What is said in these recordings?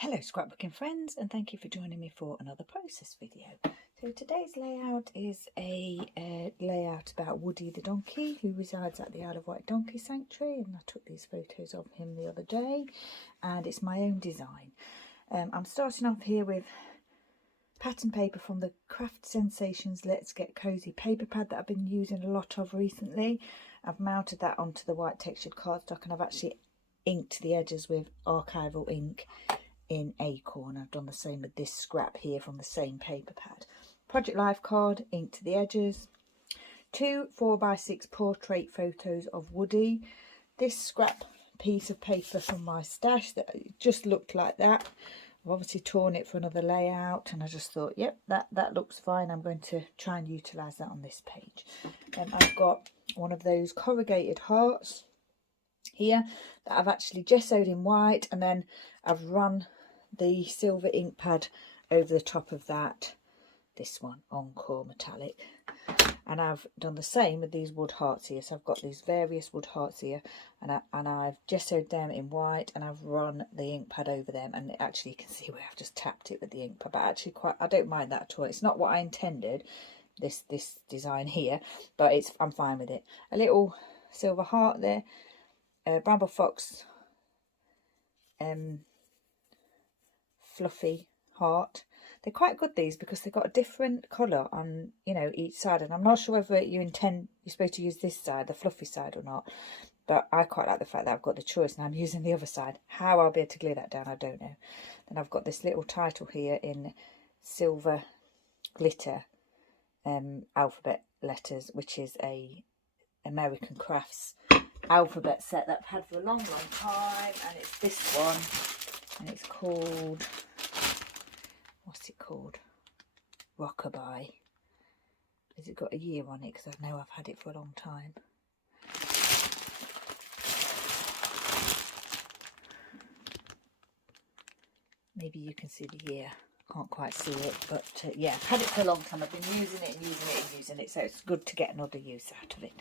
Hello scrapbooking friends, and thank you for joining me for another process video. So today's layout is a layout about Woody the donkey who resides at the Isle of Wight Donkey Sanctuary, and I took these photos of him the other day, and it's my own design. I'm starting off here with pattern paper from the Craft Sensations Let's Get Cozy paper pad that I've been using a lot of recently. I've mounted that onto the white textured cardstock, and I've actually inked the edges with archival ink in Acorn. I've done the same with this scrap here from the same paper pad. Project Life card, inked to the edges. 2 4x6 portrait photos of Woody. This scrap piece of paper from my stash that just looked like that. I've obviously torn it for another layout, and I just thought, yep, that looks fine. I'm going to try and utilise that on this page. I've got one of those corrugated hearts here that I've actually gessoed in white, and then I've run the silver ink pad over the top of that, this one, Encore Metallic, and I've done the same with these wood hearts here. So I've got these various wood hearts here, and I've gessoed them in white, and I've run the ink pad over them, and actually you can see where I've just tapped it with the ink pad, but actually I don't mind that at all. It's not what I intended, this design here, but I'm fine with it. A little silver heart there, Bramble Fox fluffy heart. They're quite good, these, because they've got a different colour on, you know, each side, and I'm not sure whether you're supposed to use this side, the fluffy side, or not, but I quite like the fact that I've got the choice and I'm using the other side. How I'll be able to glue that down, I don't know. Then I've got this little title here in silver glitter alphabet letters, which is a American Crafts alphabet set that I've had for a long time, and it's this one, and it's called, what's it called, Rockabye. Has it got a year on it? Because I know I've had it for a long time. Maybe you can see the year. Can't quite see it, but yeah, I've had it for a long time. I've been using it and using it and using it, so it's good to get another use out of it.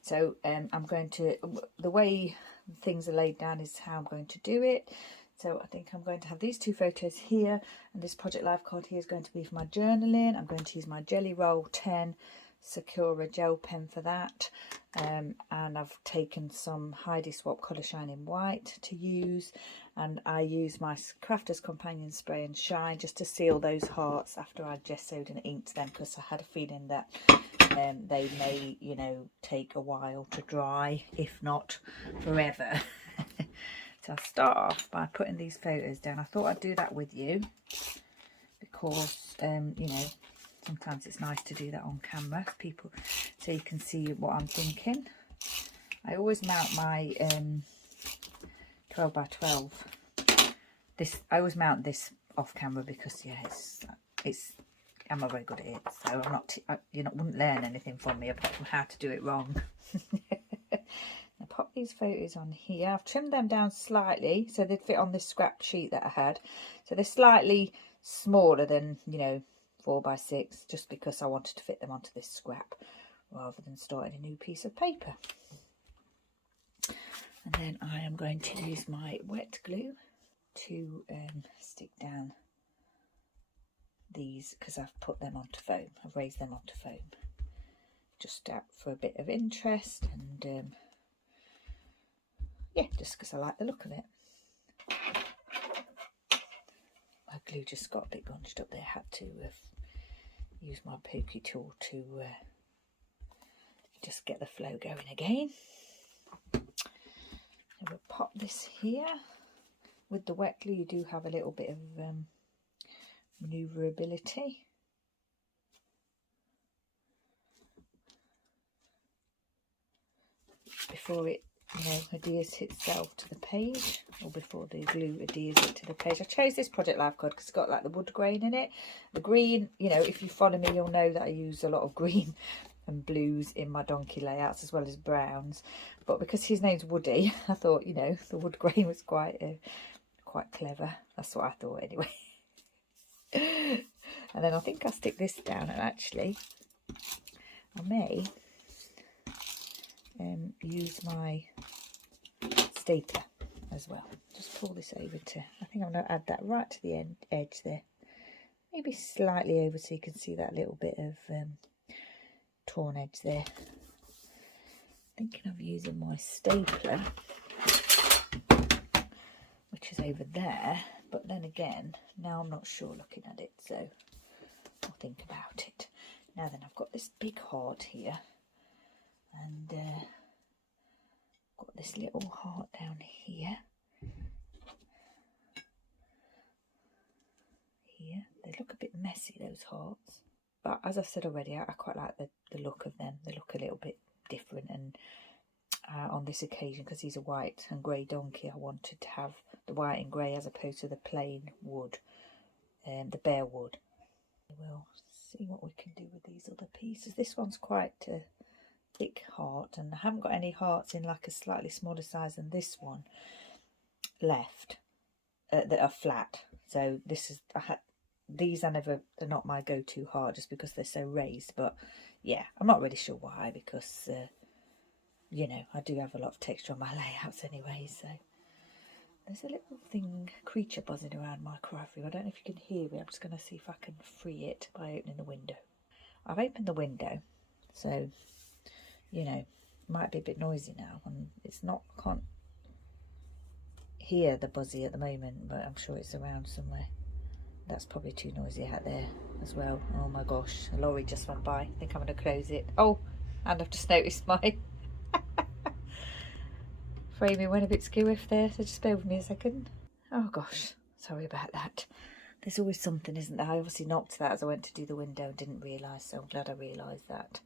So I'm going to, the way things are laid down is how I'm going to do it. So I think I'm going to have these 2 photos here, and this Project Life card here is going to be for my journaling. I'm going to use my Jelly Roll 10 Sakura gel pen for that, and I've taken some Heidi Swapp Colour Shine in white to use, and I use my Crafter's Companion Spray and Shine just to seal those hearts after I gessoed and inked them, because I had a feeling that they may, you know, take a while to dry, if not forever. So I'll start off by putting these photos down. I thought I'd do that with you because, you know, sometimes it's nice to do that on camera, people, so you can see what I'm thinking. I always mount my 12x12. I always mount this off camera because, yeah, I'm not very good at it, so I'm not. You wouldn't learn anything from me apart from how to do it wrong. I pop these photos on here. I've trimmed them down slightly so they'd fit on this scrap sheet that I had. So they're slightly smaller than, you know, 4x6, just because I wanted to fit them onto this scrap rather than starting a new piece of paper. And then I am going to use my wet glue to stick down these, because I've put them onto foam. I've raised them onto foam just out for a bit of interest, and yeah, just because I like the look of it. My glue just got a bit bunched up there. I had to use my pokey tool to just get the flow going again. And we'll pop this here. With the wet glue you do have a little bit of manoeuvrability. Before it, you know, adheres itself to the page, or before the glue adheres it to the page. I chose this Project Life card because it's got like the wood grain in it. The green, you know, if you follow me, you'll know that I use a lot of green and blues in my donkey layouts, as well as browns. But because his name's Woody, I thought, you know, the wood grain was quite clever. That's what I thought anyway. And then I think I'll stick this down, and actually I may use my stapler as well. Just pull this over to, I think I'm going to add that right to the edge there. Maybe slightly over so you can see that little bit of torn edge there. Thinking of using my stapler, which is over there, but then again, now I'm not sure looking at it, so I'll think about it. Now then, I've got this big heart here, and got this little heart down here. They look a bit messy, those hearts, but as I've said already, I quite like the look of them. They look a little bit different, and on this occasion, because he's a white and grey donkey, I wanted to have the white and grey as opposed to the plain wood, the bare wood. We'll see what we can do with these other pieces. This one's quite a thick heart, and I haven't got any hearts in like a slightly smaller size than this one left that are flat. So this is, these are not my go-to heart just because they're so raised, but yeah, I'm not really sure why, because you know, I do have a lot of texture on my layouts anyway. So there's a little creature buzzing around my craft room. I don't know if you can hear it. I'm just going to see if I can free it by opening the window. I've opened the window, so you know, it might be a bit noisy now, and it's not, I can't hear the buzzy at the moment, but I'm sure it's around somewhere. That's probably too noisy out there as well. Oh my gosh, a lorry just went by. I think I'm going to close it. Oh, and I've just noticed my framing went a bit skew there, so just bear with me a second. Oh gosh, sorry about that. There's always something, isn't there? I obviously knocked that as I went to do the window and didn't realise, so I'm glad I realised that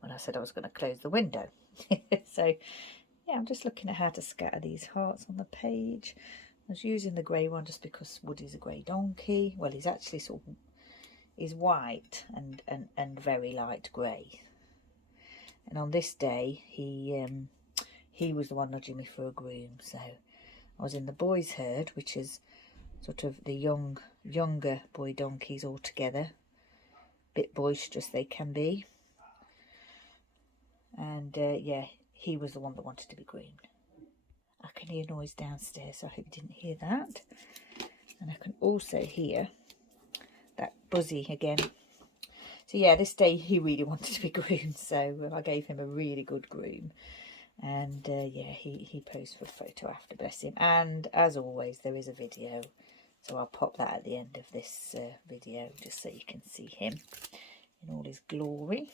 when I said I was going to close the window. So yeah, I'm just looking at how to scatter these hearts on the page. I was using the grey one just because Woody's a grey donkey. Well, he's actually he's white and very light grey. And on this day, he was the one nudging me for a groom. So I was in the boys' herd, which is sort of the younger boy donkeys all together. Bit boisterous they can be. And yeah, he was the one that wanted to be groomed. I can hear noise downstairs, so I hope you didn't hear that. And I can also hear that buzzy again. So yeah, this day he really wanted to be groomed, so I gave him a really good groom. And yeah, he posed for a photo after, bless him. And as always, there is a video, so I'll pop that at the end of this video just so you can see him in all his glory.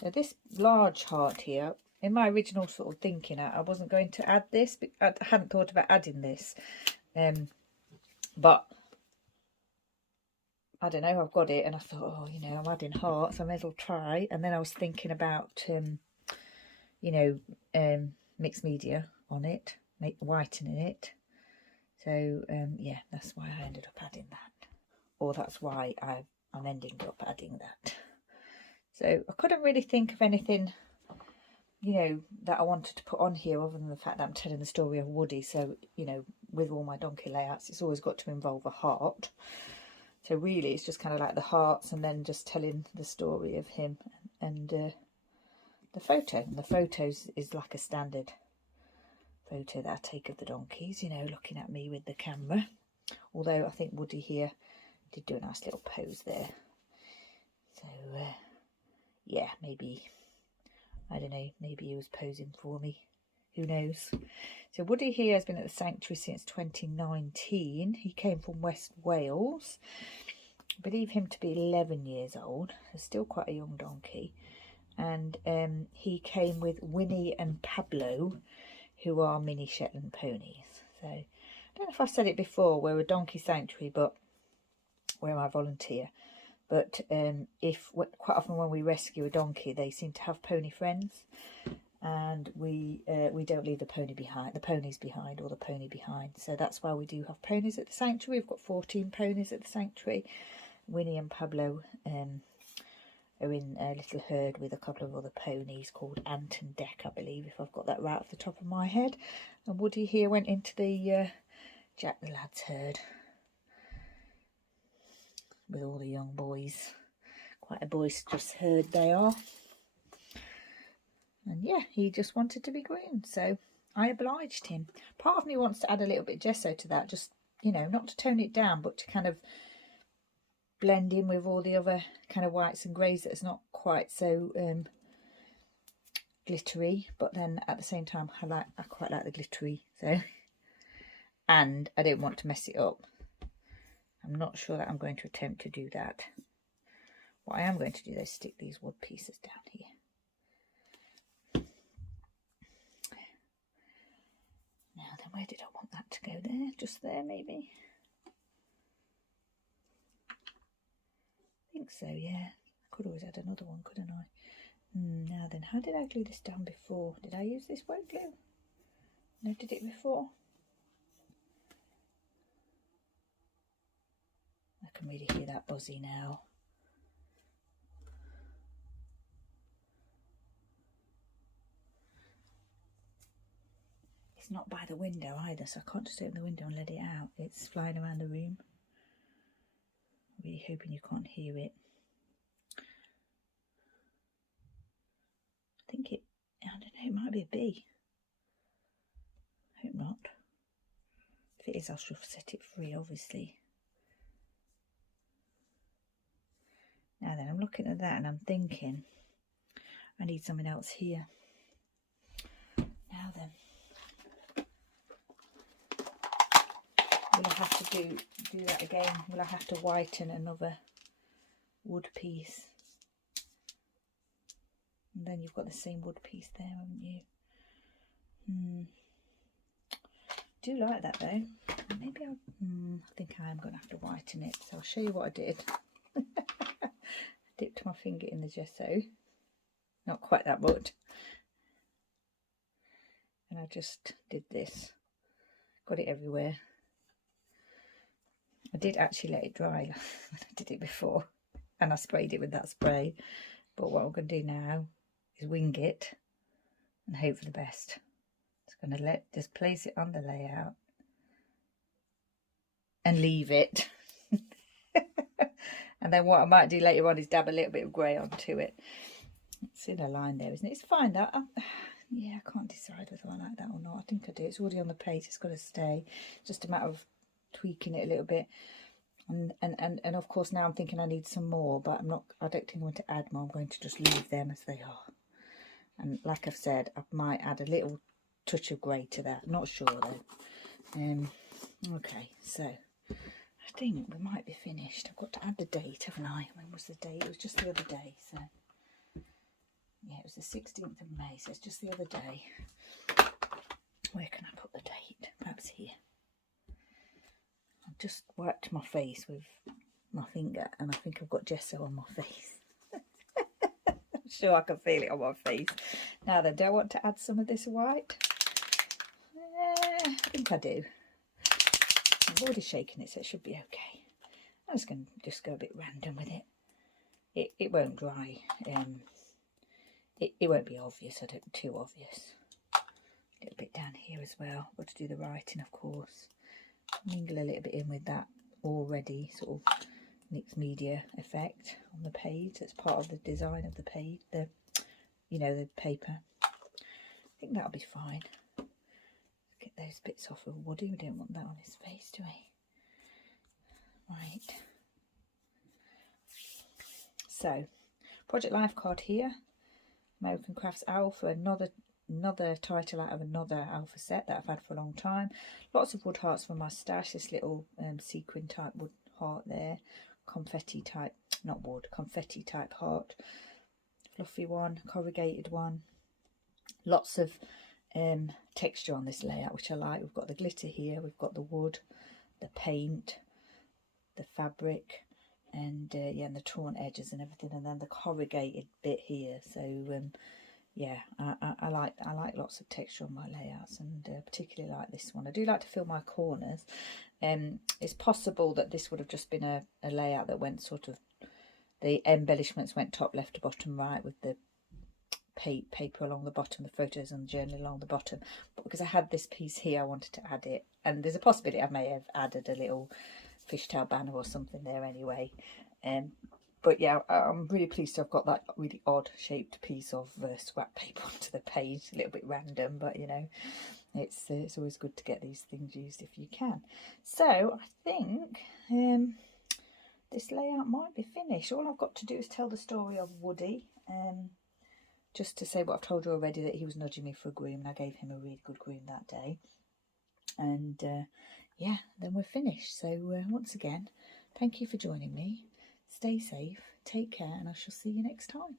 So this large heart here, in my original sort of thinking, I wasn't going to add this, but I hadn't thought about adding this. But I don't know, I've got it, and I thought, oh, you know, I'm adding hearts, I may as well try. And then I was thinking about, you know, mixed media on it, whitening it. So yeah, that's why I ended up adding that, or that's why I'm ending up adding that. So I couldn't really think of anything, you know, that I wanted to put on here other than the fact that I'm telling the story of Woody. So, you know, with all my donkey layouts, it's always got to involve a heart. So really, it's just kind of like the hearts and then just telling the story of him and the photo. And the photos is like a standard photo that I take of the donkeys, you know, looking at me with the camera. Although I think Woody here did do a nice little pose there. So, yeah, maybe, I don't know, maybe he was posing for me. Who knows? So Woody here has been at the sanctuary since 2019. He came from West Wales. I believe him to be 11 years old. So still quite a young donkey. And he came with Winnie and Pablo, who are mini Shetland ponies. So I don't know if I've said it before, we're a donkey sanctuary, but where I volunteer. But quite often when we rescue a donkey, they seem to have pony friends, and we don't leave the ponies behind or the pony behind. So that's why we do have ponies at the sanctuary. We've got 14 ponies at the sanctuary. Winnie and Pablo are in a little herd with a couple of other ponies called Ant and Deck, I believe, if I've got that right off the top of my head. And Woody here went into the Jack the Lad's herd with all the young boys. Quite a boisterous herd they are. And yeah, he just wanted to be groomed. So I obliged him. Part of me wants to add a little bit of gesso to that, just, you know, not to tone it down, but to kind of blend in with all the other kind of whites and greys that's not quite so glittery. But then at the same time, I quite like the glittery, so. And I didn't want to mess it up. I'm not sure that I'm going to attempt to do that. What I am going to do is stick these wood pieces down here. Now then, where did I want that to go? There, just there maybe? I think so, yeah. I could always add another one, couldn't I? Now then, how did I glue this down before? Did I use this white glue? No, did it before? I can really hear that buzzy now. It's not by the window either, so I can't just open the window and let it out. It's flying around the room. I'm really hoping you can't hear it. I think it, I don't know, it might be a bee. Hope not. If it is, I shall set it free, obviously. Now then, I'm looking at that and I'm thinking, I need something else here. Now then, will I have to do that again? Will I have to whiten another wood piece? And then you've got the same wood piece there, haven't you? Do like that though. Maybe I think I am going to have to whiten it. So I'll show you what I did. Dipped my finger in the gesso. Not quite that much. And I just did this. Got it everywhere. I did actually let it dry when I did it before. And I sprayed it with that spray. But what I'm going to do now is wing it and hope for the best. Just going to just place it on the layout and leave it. And then what I might do later on is dab a little bit of grey onto it. It's in a line there, isn't it? It's fine that. Yeah, I can't decide whether I like that or not. I think I do. It's already on the plate. It's got to stay. It's just a matter of tweaking it a little bit. And of course now I'm thinking I need some more, but I don't think I'm going to add more. I'm going to just leave them as they are. And like I've said, I might add a little touch of grey to that. I'm not sure though. Okay, so I think we might be finished. I've got to add the date, haven't I? When was the date? It was just the other day, so yeah, it was the 16th of May, so it's just the other day. Where can I put the date? Perhaps here. I've just wiped my face with my finger and I think I've got gesso on my face. I'm sure I can feel it on my face. Now then, do I want to add some of this white? I think I do. I've already shaken it, so it should be okay. I'm just going to just go a bit random with it. It won't dry. It won't be obvious. I don't too obvious. A little bit down here as well. Got to do the writing, of course. Mingle a little bit in with that already sort of mixed media effect on the page. That's part of the design of the page. The paper. I think that'll be fine. Get those bits off of Woody. We don't want that on his face, do we? Right. So, Project Life card here. American Crafts Alpha, another title out of another alpha set that I've had for a long time. Lots of wood hearts from my stash. This little sequin type wood heart there. Confetti type, not wood, confetti type heart. Fluffy one, corrugated one. Lots of texture on this layout, which I like. We've got the glitter here, we've got the wood, the paint, the fabric, and and the torn edges and everything, and then the corrugated bit here. So yeah, I like lots of texture on my layouts, and particularly like this one. I do like to fill my corners. It's possible that this would have just been a layout that went sort of, the embellishments went top left to bottom right with the paper along the bottom, the photos and the journal along the bottom, but because I had this piece here I wanted to add it, and there's a possibility I may have added a little fishtail banner or something there anyway. But yeah, I'm really pleased to have got that really odd shaped piece of scrap paper onto the page. A little bit random, but you know, it's always good to get these things used if you can. So I think this layout might be finished. All I've got to do is tell the story of Woody. Just to say what I've told you already, that he was nudging me for a groom and I gave him a really good groom that day. And yeah, then we're finished. So once again, thank you for joining me. Stay safe, take care, and I shall see you next time.